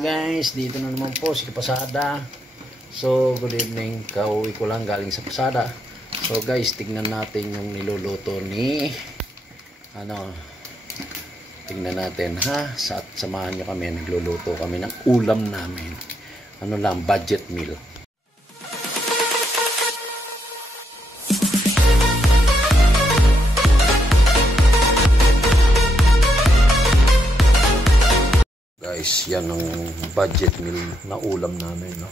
Guys, dito na naman po si Pasada. So, good evening. Kauwi ko lang galing sa Pasada. So guys, tignan natin yung niluluto ni tignan natin ha. Samahan nyo kami, nagluluto kami ng ulam namin. Ano lang, budget meal. Guys, yan ang budget meal na ulam namin, no?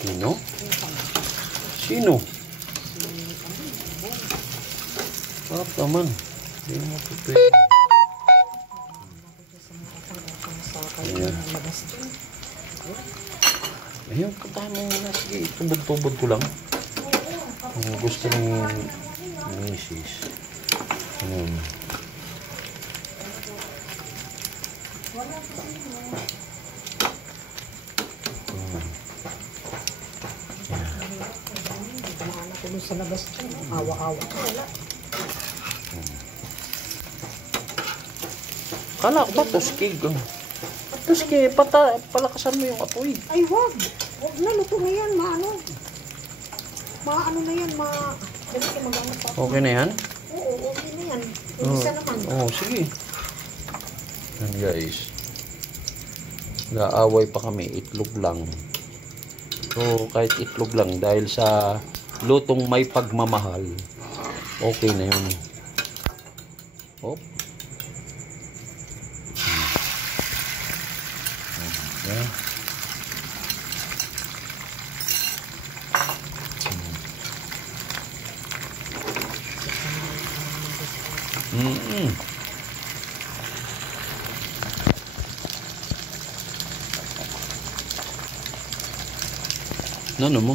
Sino? Sino? Sarap naman. Hindi mo pipin. Ayan. Ayun, katahan mo muna. Sige, tubod-tubod ko lang. Kung gusto ng misis. Ayan. Sa labas ito, awa-awa. Kala ko ba tuskig? Tuskig, palakasan mo yung apoy. Ay, wag na, luto na yan, maano na yan, okay na yan? Oo, okay na yan. Isa naman. Oo, sige. Yan guys. Naaway pa kami, itlog lang. So, kahit itlog lang, dahil sa lutong may pagmamahal, okay na yun. Hop. Okay. Ano mo?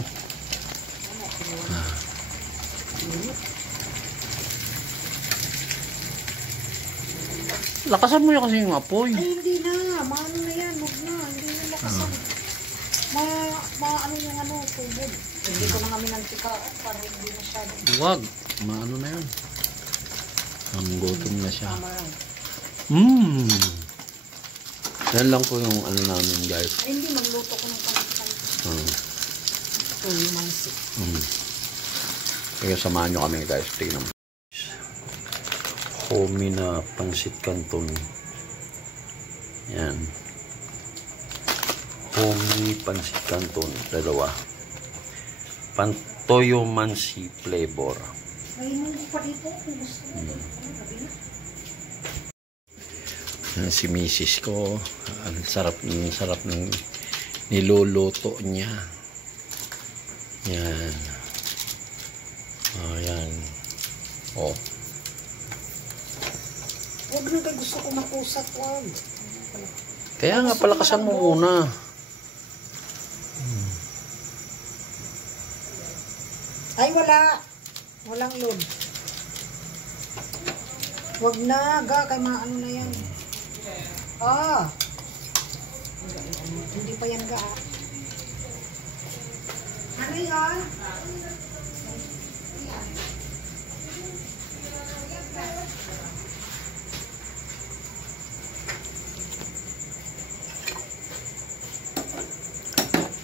Lakasan mo yung kasi yung apoy. Ay, hindi na. Maano na yan. Huwag na. Hindi na lakasan. Maano yung tubod. Hindi ko na kami nantika para hindi masyado. Huwag. Maano na yan. Ang gutom na siya. Yan lang po yung ano namin guys. Ay, hindi. Magluto ko ng pangkakan. Ito yung mansi. Kaya samahan nyo kami guys. Tingnan mo. Homey na pansit canton. Yan. Homey pansit canton. Dalawa. Pantoyo mansi flavor. Ay, hindi pa dito. Si misis ko. Ang sarap ng niluluto niya. Yan. Yan. Oh. Huwag na kayo, gusto ko makusat. Huwag. Kaya nga palakasan mo muna. Ay, wala. Walang load. Huwag na, kay maano na yan. Hindi pa yan Ano yan?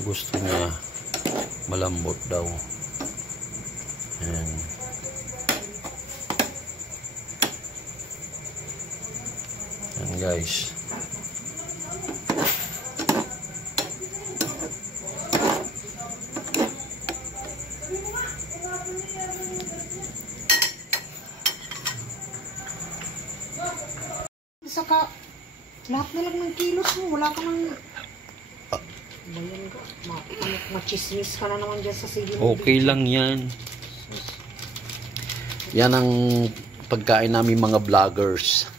Gusto niya malambot daw. Ayan. Ayan guys. Saka lahat na lang ng kilos mo. Wala ka nang machismis ka na naman dyan sa sige. Okay lang yan. Yan ang pagkain namin mga vloggers.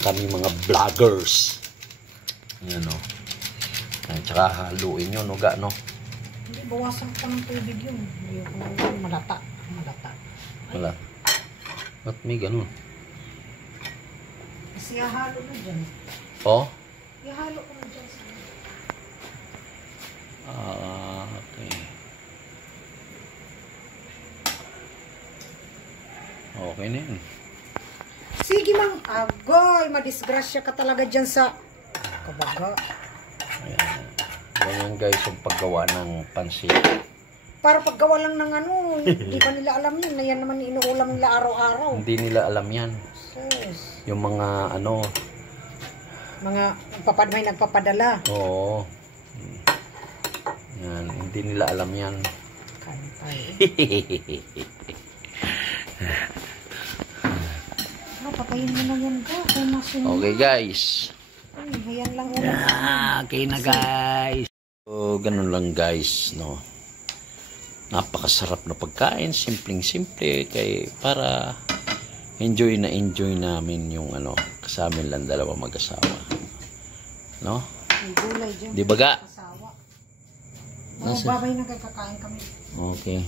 Kami mga vloggers. Yan o. Tsaka haluin nyo, no? Hindi, bawasan ka ng tubig yun. Malata. Wala. Ba't may ganun? Kasi halo na dyan. Oh? Ihalo ko na dyan sa Okay. Okay na yan. Sige mang, agoy, madisgrasya ka talaga dyan sa kabaga. Ayan. Ganyan guys yung paggawa ng pansit. Para paggawa lang ng ano, hindi pa nila alam yun, na yan naman inuulam nila araw-araw. Hindi nila alam yan. Sus. Yung mga ano, Mga may nagpapadala. oo. Yan, hindi nila alam yan. Kantay. Patayin mo na yan ka. Kung masunod. Okay guys. Ay, yan lang ulit. Okay na guys. So, ganun lang guys, no. Napakasarap na pagkain, simpleng-simple kay para enjoy namin yung ano, kasama lang dalawa mag-asawa. No? May gulay dyan. Di ba ga? Kasawa. Babay na kay kakain kami. Okay.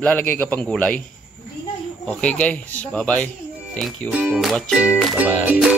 Lalagay ka pang gulay? Hindi na, yung Okay guys, bye-bye. Thank you for watching. Bye-bye.